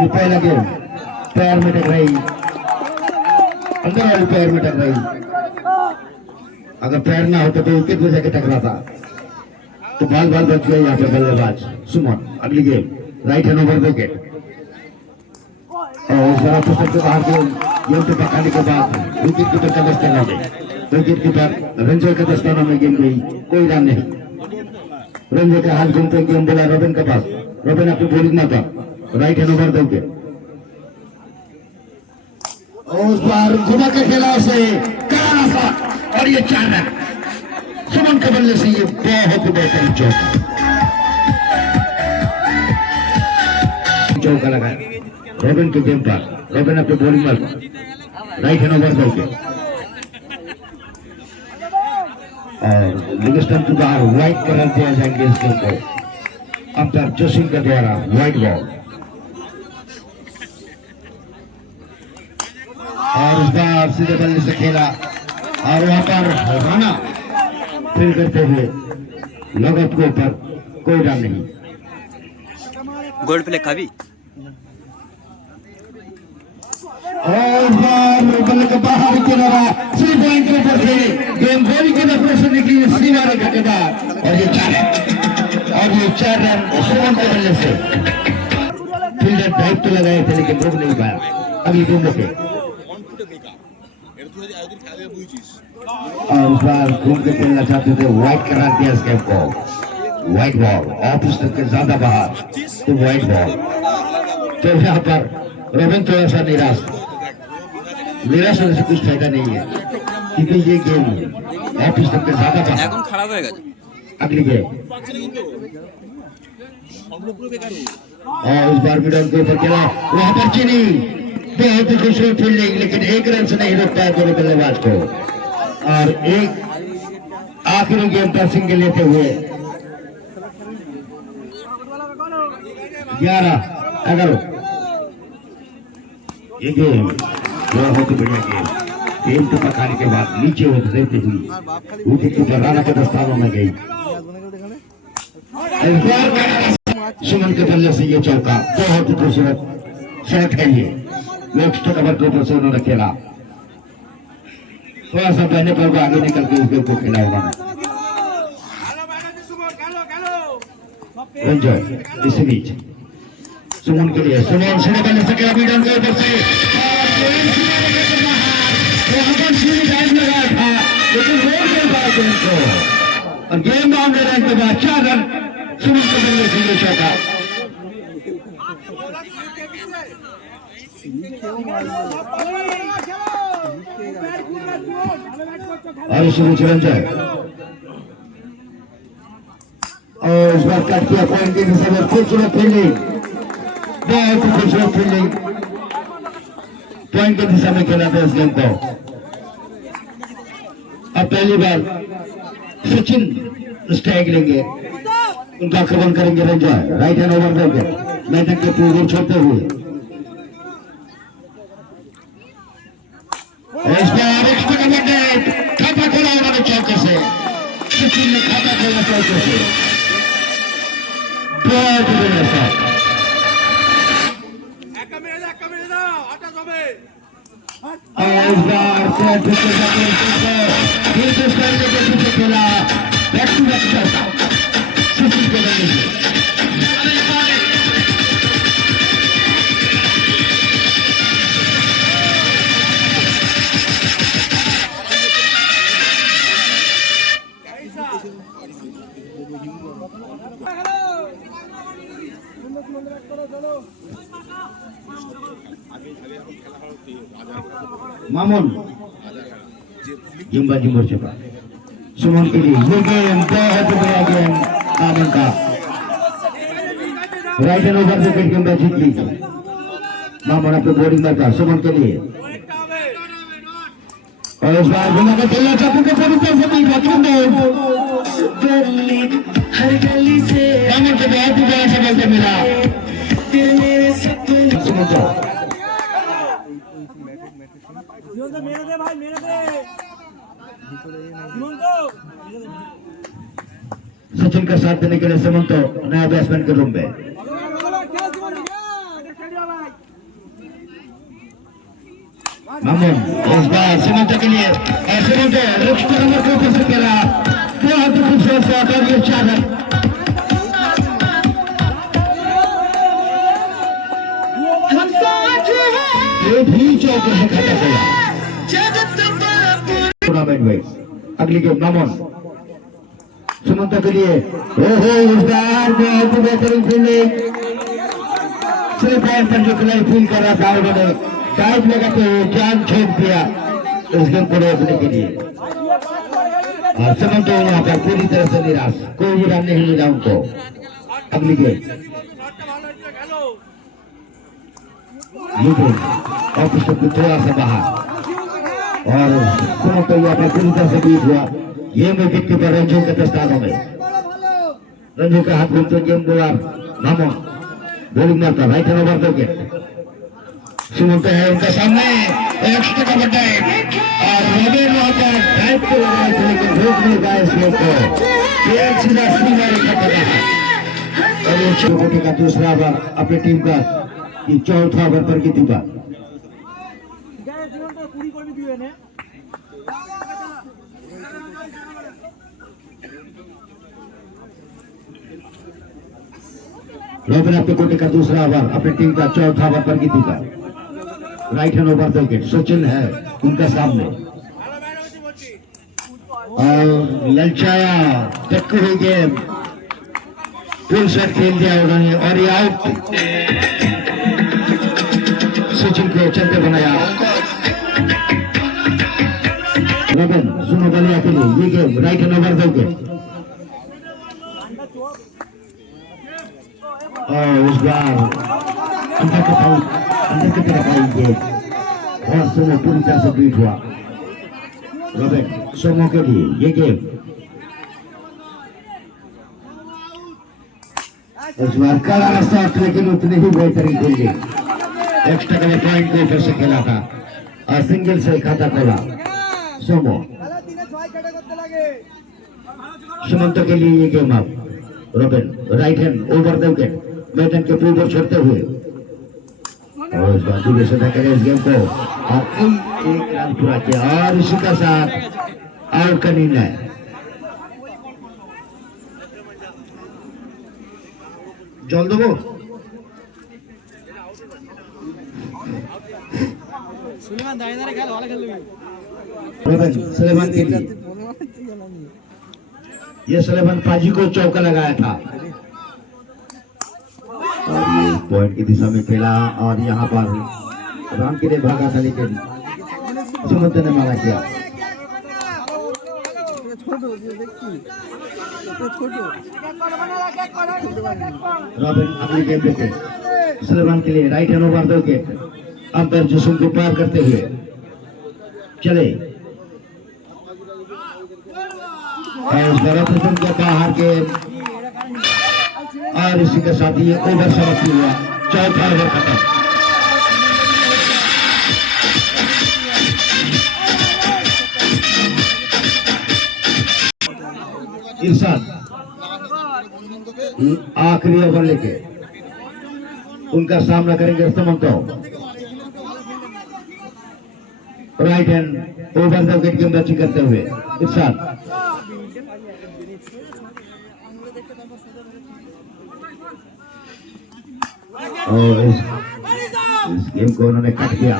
ये पहला गेम पैर में टकराई, अंदर वाली पैर में टकराई। अगर पैर ना होता तो विकेट में जाके टकराता, तो बाल बाल बच गए यहाँ पे बल्लेबाज सुमन। अगली game right hand over wicket, और उस बार पुस्तक के बाहर गेम को पकाने के बाद विकेट कीपर का दस्ताना गई। विकेट कीपर रंजय का दस्ताना में गेम गई, कोई रन नहीं। रंजय का हाथ घूमते गेम बोला रोबिन के पास, रोबिन अपनी बॉलिंग में था, राइट हैंड ओवर दोगे। उस बार घुमा के खेला उसे करारा सा, और ये 4 रन सुमन के बल्ले से। ये बहुत बेहतरीन चौका लगाया रोबिन के गेम पर। रोबिन अपने बॉलिंग में राइट हैंड ओवर दोगे, और लिविंगस्टन के बाहर व्हाइट कलर दिया जाएंगे इस गेम को। अंपायर जोशिन के द्वारा व्हाइट बॉल, और इस बार सीधे बल्ले से खेला, और वहां पर राणा फील्ड करते हुए लगत के ऊपर कोई रन नहीं। गोल्ड प्ले का भी बल्ले के बाहर किनारा सी पॉइंट के ऊपर से गेम बॉलिंग की तरफ से निकली सीमारे ठेकेदार, और ये 4 रन सुमन के बल्ले से। फील्डर ड्राइव तो लगाए थे लेकिन रोक नहीं पाया। अगली गेम पे और उस बार घूम के खेलना चाहते थे, व्हाइट करा दिया इस गेम को। व्हाइट बॉल ऑफ स्टंप के ज्यादा बाहर, तो व्हाइट बॉल। तो यहाँ पर रोबिन थोड़ा सा निराश होने से कुछ फायदा नहीं है, क्योंकि ये गेम ऑफ स्टंप के ज्यादा बाहर खराब होगा। अगली गेम, और इस बार मिडल के ऊपर खेला, वहां पर चीनी बहुत ही खूबसूरत फील्डिंग, लेकिन 1 रन से नहीं रोक पाया दोनों बल्लेबाज को। और एक आखिरी गेम पर सिंगल लेते हुए 11-11 ये गेम बहुत ही बढ़िया गेम को पकाने के बाद नीचे उतरते हुई विकेट कीपर राणा के दस्तानों में गई। सुमन के बल्ले से ये चौका बहुत ही खूबसूरत शॉट है। ये नेक्स्ट कवर के ऊपर से उन्होंने खेला, थोड़ा सा पहले पर आगे निकल के उस गेम को खेला उन्होंने। इस बीच सुमन के लिए सुमन सीधे बल्ले से खेला मीडियम के ऊपर से, लगाया था लेकिन रोक नहीं पाया गेम को, और गेम बाउंड्री रहने के बाद 4 रन सुमन के बल्ले से ये चौका। और शुरू रंजय, और इस बार कट किया पॉइंट के दिशा में। खूबसूरत फील्डिंग, बहुत ही खूबसूरत फील्डिंग, पॉइंट की दिशा में खेला था इस गेम को। अब पहली बार सचिन स्ट्राइक लेंगे, उनका आक्रमण करेंगे रंजय। राइट हैंड ओवर देंगे मैदान के पूर्व छोड़ते हुए। इस बार खाता खोला उन्होंने चौके से, सचिन ने खाता खोला चौके से, बहुत बढ़िया शॉट। और इस बार खेला बैक टू बैक चौका सचिन के बल्ले से। मामून जुम्बा जुम्बर छपा सुमन के लिए ये गेम बहुत बड़ा गेम मामून का। Right hand over wicket game जीत ली मामून अपने बॉलिंग में था सुमन के लिए। और इस बार घुमा के खेला चाकू के पूरी तरह से गली से मामून को बहुत ही बड़ा सफलता मिला। सुमन को सचिन का साथ देने के लिए सुमन तो नया बैट्समैन के रूम में। मामून इस बार सीमंत के लिए सीमंत लेफ्ट नंबर के ऊपर से खेला बहुत ही खूबसूरत शॉट और ये चादर ये भी चौकर से खत्म हुआ टूर्नामेंट में। अगली गेम मामून सीमंत के लिए ओहो इस बार बहुत ही बेहतरीन फील्डिंग सिर्फ पर जो खिलाड़ी फील कर रहा था उन्होंने टाइट लगाते हुए जान छोड़ दिया इस गेम को रोकने के लिए और सीमंत यहाँ पर पूरी तरह से निराश, कोई भी रन नहीं मिला उनको। अगली गेम ऑफिस से थोड़ा सा बाहर और सीमंत यहाँ पर पूरी तरह से बीत हुआ। ये में विकेट पर रंजू के दस्तानों में रंजू का हाथ घूमते गेम बॉलर मामून बॉलिंग मारता राइट हैंड ओवर दो विकेट सीमंत है उनके सामने एक्स्ट्रा का बट्टा और रॉबिन वहां पर ड्राइव को लेकिन रोक नहीं पाया इस गेम को फिर सीधा सीधा करता है और ये छोटे का दूसरा ओवर अपनी टीम का ये चौथा ओवर पर की दीपा रॉबिन अपने कोटे का दूसरा ओवर अपनी टीम का चौथा ओवर पर की Deepa right hand over the wicket Sachin है उनका सामने और ललचाया टक्कर हुई गेम फुल शॉट खेल दिया उन्होंने और ये आउट सचिन को चलते बनाया। रॉबिन सुनो बलिया के लिए ये game right hand over the wicket और इस बार अंदर की तरफ आएंगे और सोमो पूरी तरह से बीट हुआ। रॉबिन सोमो के लिए ये गेम इस बार कड़ा रास्ता लेकिन उतने ही बेहतरीन खेल एक्स्ट्रा का पॉइंट को फिर से खेला था और सिंगल से खाता खोला सोमो सीमंत के लिए ये गेम अब Robin Wright hand over the wicket मैदान के ऊपर छोड़ते हुए और इस बार दूसरे से करें इस गेम को और एक रन पूरा किया और इसी का साथ आउट का निर्णय। जल दो सलेमान के लिए ये सलेमान पाजी को चौका लगाया था और ये पॉइंट की दिशा में खेला और यहाँ पर राम के लिए भागा था लेकिन सीमंत ने मारा किया। रॉबिन अगली गेम देखे सलेमान के लिए राइट हैंड ओवर दो विकेट अंपायर जुस्म को पार करते हुए चले के बाहर के और इसी के साथ ये ओवर समाप्ति हुआ चौथा ओवर खत्म। इरशाद आखिरी ओवर लेके उनका सामना करेंगे Samanto right hand over the wicket गेंदबाजी करते हुए इरशाद और इस गेम को उन्होंने कट किया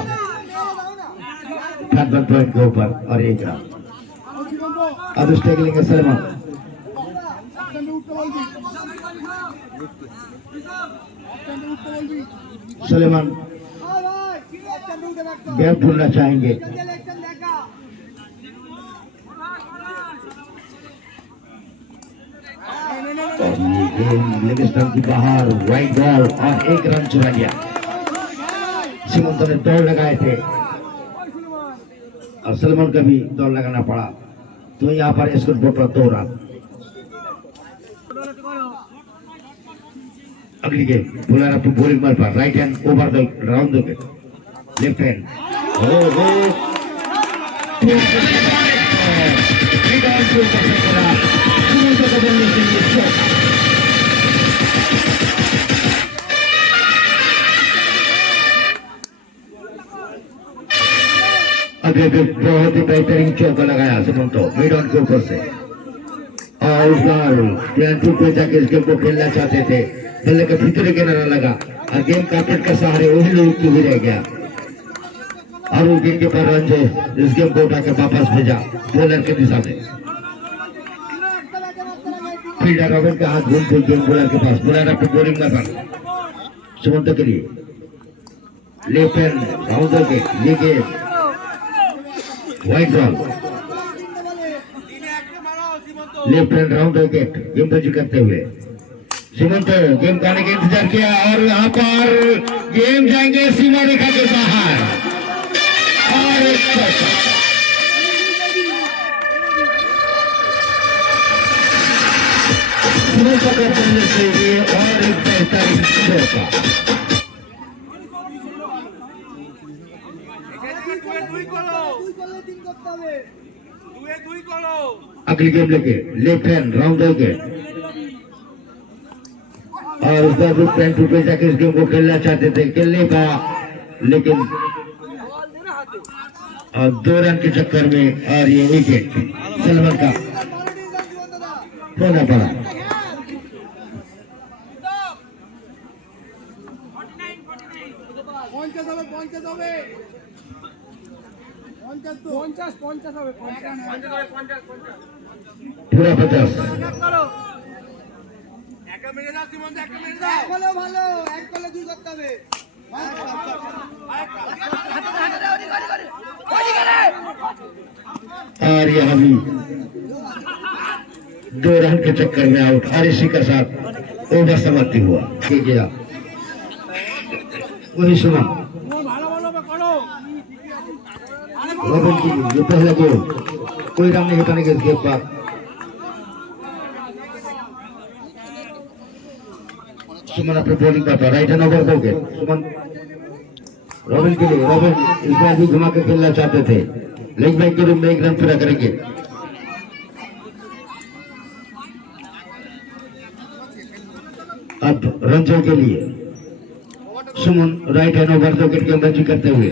58 पॉइंट के ऊपर और एक रन। अब स्टेक लेंगे सलमान सलेमान गैप ढूंढना चाहेंगे और ये गेम लिविंगस्टन की बाहर वाइड बॉल और एक रन चुरा गया। सीमंत ने दौड़ लगाए थे और सलमान का भी दौड़ लगाना पड़ा तो यहाँ पर स्कोर बोर्ड पर 2 रन। अगली गेम बोलर अपनी बॉलिंग बॉल पर right hand over the round the left hand बहुत ही बेहतरीन चौका लगाया सुमंतो मिड ऑन के ऊपर से। और इस बार टू पे जाके इस गेम को खेलना चाहते थे, बल्ले के भीतर किनारा लगा और गेम कार्पेट के सहारे वही लोग क्यों भी रह गया। और वो गेम के पर रंजे इस गेम को उठा के वापस भेजा बॉलर के दिशा में। फील्डर रॉबिन का हाथ घूमते गेम बॉलर के पास, बॉलर अपनी बॉलिंग कर रहा सुमंतो के लिए लेफ्ट हैंड राउंड विकेट, ये game white ball left hand round wicket गेंदबाजी करते हुए सुमंतो गेम का आने का इंतजार किया और यहाँ पर गेम जाएंगे सीमा रेखा के बाहर और एक चौका। सुमंतो को पहले से ये और एक बेहतरीन चौका। अगली गेम लेके लेफ्ट हैंड राउंड विकेट और उस पर पेन टू पे जाके इस गेम को खेलना चाहते थे, खेलने का लेकिन और 2 रन के चक्कर में और ये विकेट सलमान का होना पड़ा। पूरा 50 और यह भी 2 रन के चक्कर में आउट और इसी के साथ ओवर समाप्ति हुआ। गया वही सुना रॉबिन की जो पहला गोल कोई रन नहीं बनेगा इसके बाद। सुमन अपने बॉलिंग करता राइट हैंड ओवर दोगे सुमन रॉबिन के लिए। रॉबिन इस बार भी घुमा के खेलना चाहते थे, लेग बैक के रूप में 1 रन पूरा करेंगे। अब रंजन के लिए सुमन राइट हैंड ओवर दोगे गेंदबाजी करते हुए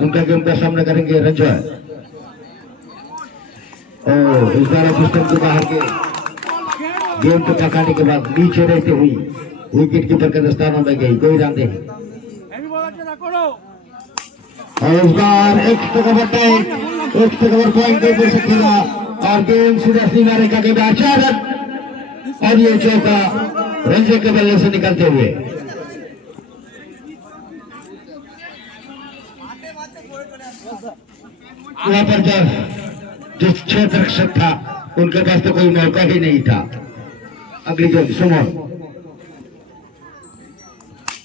उनका गेम का सामना करेंगे रंजन। और इस बार सिस्टम के बाहर के गेम को पकाने के बाद नीचे रहते हुई विकेट कीपर के दस्तानों में गई, कोई रन नहीं। और इस बार एक कवर पॉइंट दे सकेगा और गेम सीधा सीमा रेखा के बाद 4 रन और ये चौका रंजन के बल्ले से निकलते हुए। वहां पर जो क्षेत्र रक्षक था उनके पास तो कोई मौका ही नहीं था। अगली गेम सुमन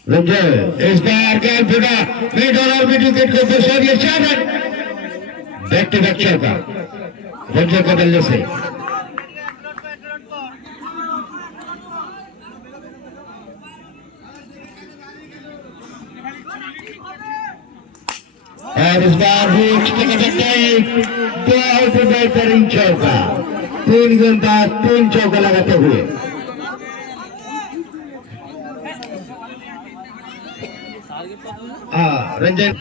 रंजन इस बार गेंद फिरा मिड और मिड विकेट को बेसर ये 4 रन बैक टू बैक चौका रंजन के बल्ले से। और इस बार भी बहुत बेहतरीन चौका, 3 गेंद बाद 3 चौका लगाते हुए। रंजन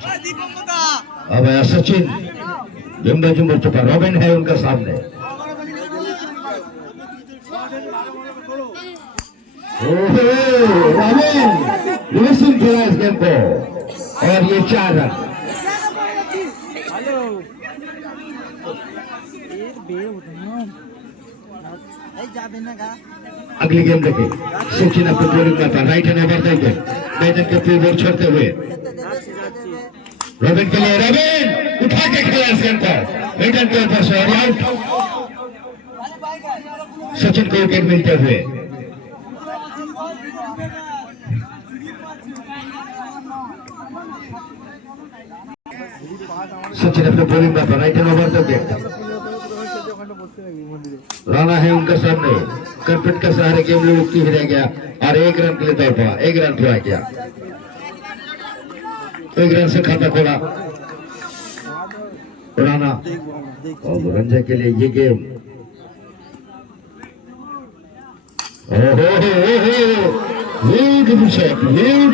अब सचिन गेंदबाजी में चुका, रॉबिन है उनका सामने। रॉबिन खेला इस गेम को और ये 4 रन। अगली गेम देखे सचिन अपनी बॉलिंग करता राइट हैंड ओवर देंगे मैदान के पूर्व ओर छोड़ते हुए रॉबिन के लिए। रॉबिन उठा के खेला इस गेम को मैदान के ऊपर से और आउट। सचिन को विकेट मिलते हुए। सचिन अपने बॉलिंग करता राइट हैंड ओवर देंगे, राणा है उनके सामने, कार्पेट के सहारे गेम लुढ़क ही रह गया और 1 रन के लिए तौर पर 1 रन पूरा किया। 1 रन से खाता खोला राणा और रंजन के लिए ये game. Beautiful shot mid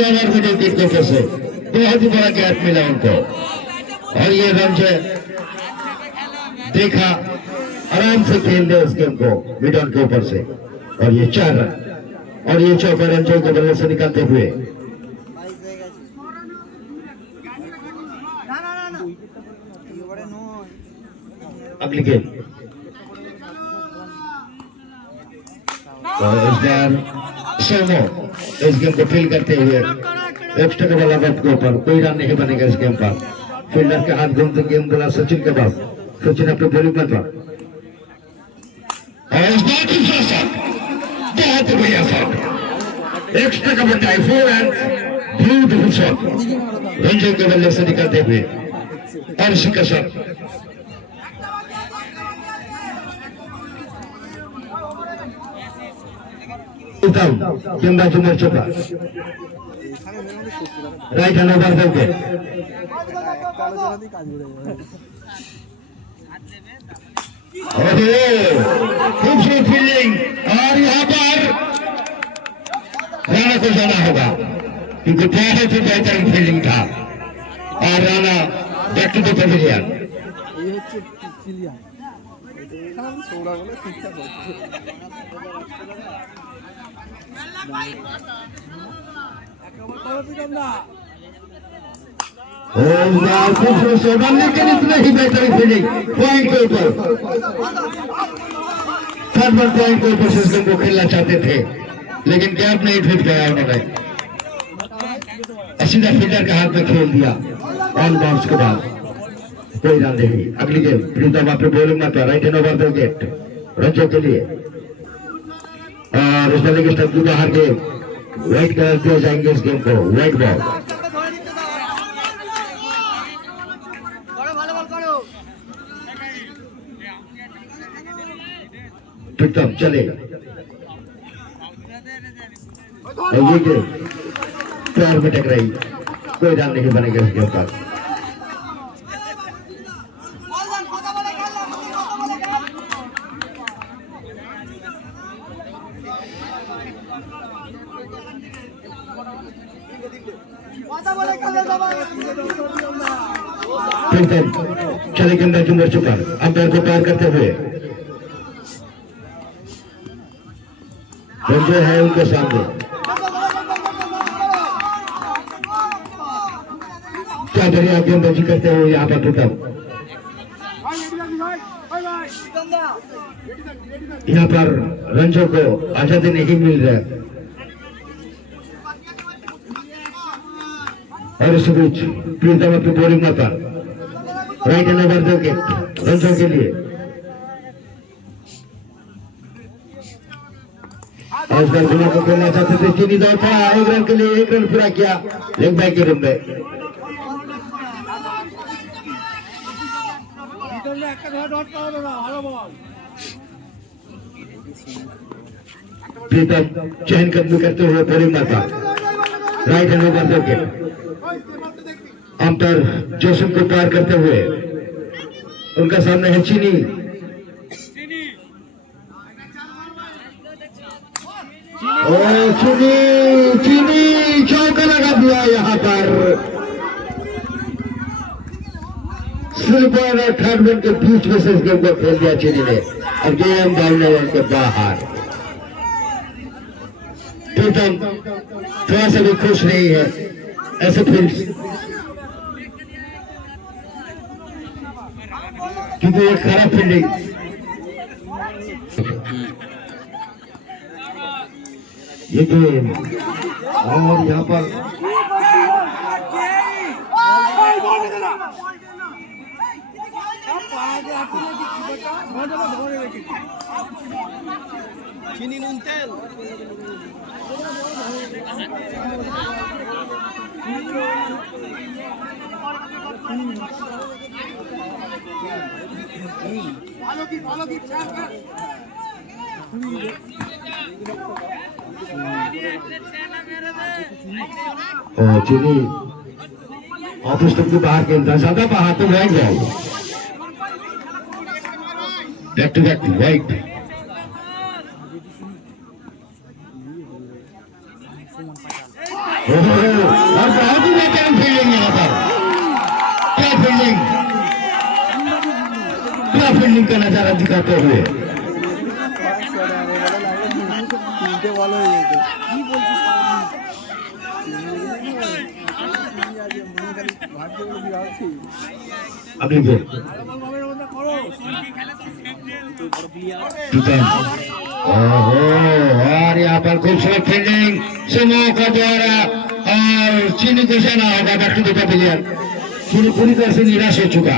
over में विकेट के ऊपर से बहुत ही बड़ा गैप मिला उनको और ये रंजे देखा, आराम से खेल दे उस गेम को मिड ऑन के ऊपर से, और ये 4 रन और ये चौका रंजो के बल्ले से निकलते हुए। अगली गेम और इस बार सोमो इस गेम को फील करते हुए एक्स्ट्रा के वाला बट के ऊपर कोई रन नहीं बनेगा इस गेम पर। फील्डर के हाथ घूमते गेम बोला सचिन के पास, सचिन अपने बॉलिंग में था और इस बार दूसरा शॉट, बहुत बढ़िया शॉट, एक्स्ट्रा का बट्टा 4 रन, ब्यूटीफुल शॉट रंजो के बल्ले से निकलते हुए। और इसी का शॉट किंबा जुमर चोपा राइट हैंड ओवर करके खूबसूरत फील्डिंग, और यहाँ पर राणा को जाना होगा क्योंकि बहुत ही बेहतरीन फील्डिंग था। और Rana back to the pavilion. लेकिन इतना ही बेहतरीन फील्डिंग पॉइंट के ऊपर, थर्ड वन पॉइंट के ऊपर से को खेलना चाहते थे लेकिन गैप नहीं फिट गया उन्होंने, सीधा फील्डर के हाथ में खेल दिया। ऑन बाउंस के बाद कोई रन नहीं। अगली गेम प्रीतम अपने बॉलिंग में था, right hand over the gate रंजो के लिए, और इस बल्ले के स्टंप की बाहर गेम वाइट कलर दिया जाएंगे इस गेम को, वाइट बॉल। प्रीतम चले और ये गेम पैर में टकराई, कोई रन नहीं बनेगा इस गेम पर। चले के अंदर जुमर चुका अंपायर को पार करते हुए, रंजो है उनके सामने, क्या दरिया गेंदबाजी करते हुए यहाँ पर प्रीतम, यहाँ पर रंजो को आजादी नहीं मिल रहा। और इस बीच प्रीतम अपनी बॉलिंग में था, right hand over the gate रंजो के लिए, आज बार गुना को खेलना चाहते थे, चीनी दौड़ था 1 रन के लिए, 1 रन पूरा किया लेग बाय के रूम में। प्रीतम चहन कदमी करते हुए बॉलिंग में था, right hand over the gate, umpire जोशन को पार करते हुए उनका सामने है चीनी, और चीनी चौका लगा दिया यहाँ पर। स्लिपर और थर्ड मैन के बीच में से इस गेम को खेल दिया चीनी ने, और गेम बाउंड्री के बाहर। प्रीतम थोड़ा सा भी खुश नहीं है ऐसे फील्ड, क्योंकि ये खराब फील्डिंग। ये गेम और यहाँ पर चीनी नून तेल चीनी ऑफिस तक के बाहर खेलता, ज्यादा बाहर तो wide ball, back to back wide. और बहुत ही बेहतरीन फील्डिंग यहाँ पर, क्या फील्डिंग, फील्डिंग का नजारा दिखाते हुए अगली गेम और यहाँ पर खूबसूरत फील्डिंग सिमो का द्वारा और चीनी को जाना होगा बैक टू द प्लेयर। चीनी पूरी तरह से निराश हो चुका।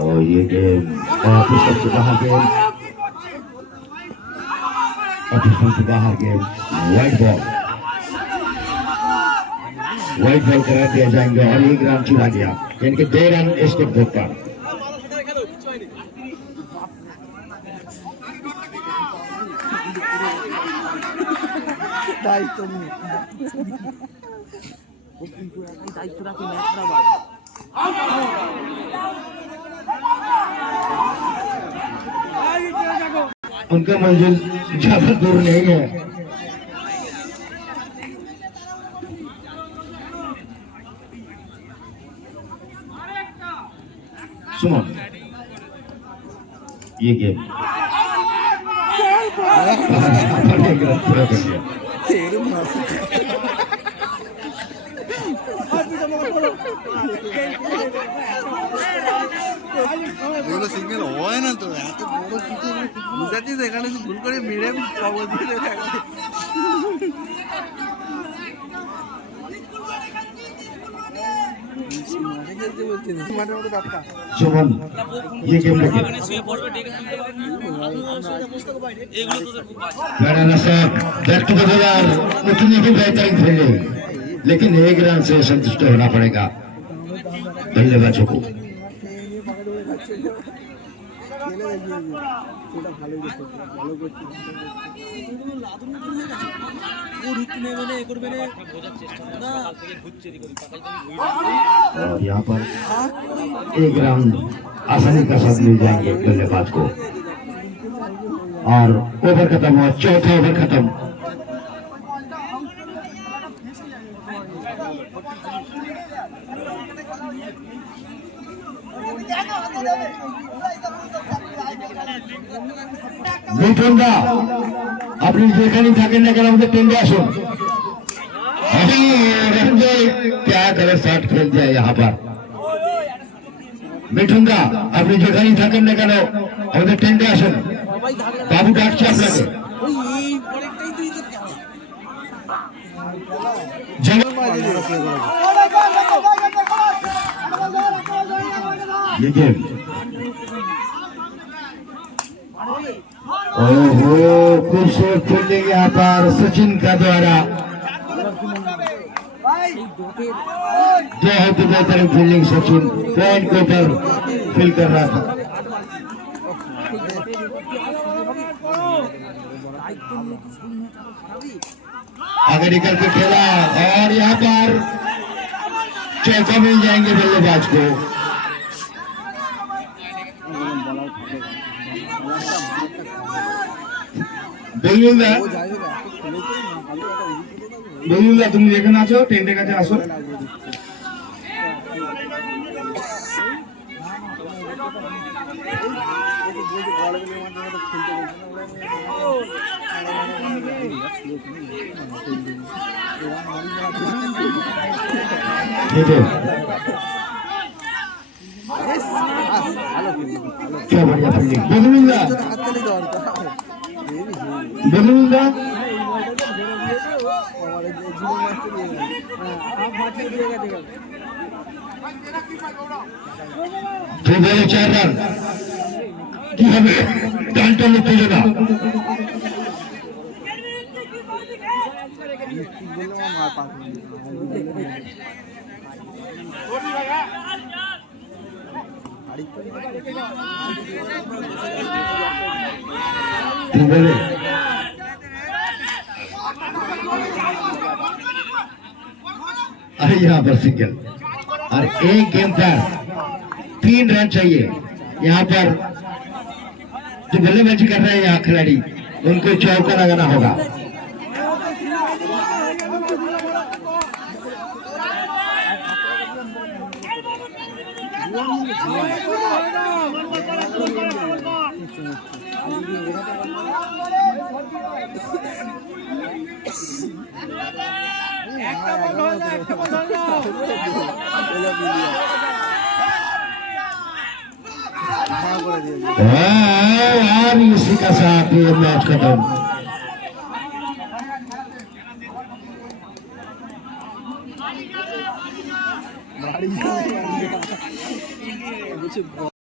और ये गेम वापस सबसे बाहर गेम वाइट बॉल करा दिया जाएंगे और 1 रन चुरा गया, यानी कि 2 रन स्कोर बोर्ड पर। उनका मंजिल ज्यादा दूर नहीं है। सुमन ये गेम पूरा कर दिया। এগুলো সিগন্যাল হয় না তো, এত বড় কিছু বুঝাচ্ছিস এখানে ভুল করে মেরে আমি খবর দিয়ে सुमन ये गेम लेके बैक टू द बॉलर, उतनी ही बेहतरीन फील्डिंग, लेकिन 1 रन से संतुष्ट होना पड़ेगा बल्लेबाजों को। और यहाँ पर 1 रन आसानी का साथ मिल जाएंगे बल्लेबाज को। और ओवर खत्म हुआ, चौथा ओवर खत्म। মিঠুনদা আপনি যেখানেই থাকেন না কেন আমাদের টেন্ডে আসুন। क्या करे शॉट खेल दिया यहाँ पर। মিঠুনদা আপনি যেখানেই থাকেন না কেন আমাদের টেন্ডে আসুন, বাবু ডাকছে আপনাকে। ये गेम ओहो खूबसूरत फील्डिंग यहाँ पर सचिन का द्वारा, बहुत ही बेहतरीन फील्डिंग सचिन पॉइंट के ऊपर फील कर रहा था। आगे निकल के खेला और यहाँ पर चौका मिल जाएंगे बल्लेबाज को। বেলুল্লাহ তুমি যেখানে আছো টেন্টের কাছে আসো। क्या बढ़िया फील्डिंग बेलुल्लाह, बेलुल्लाह तो बोले 4 रन কি হবে টানটান উত্তেজনা। बोले अरे यहाँ पर सिंगल और 1 गेम पर 3 रन चाहिए। यहाँ पर जो बल्लेबाजी कर रहे हैं यहाँ खिलाड़ी, उनको चौका लगाना होगा। और इसी का साथ ये मैच खत्म।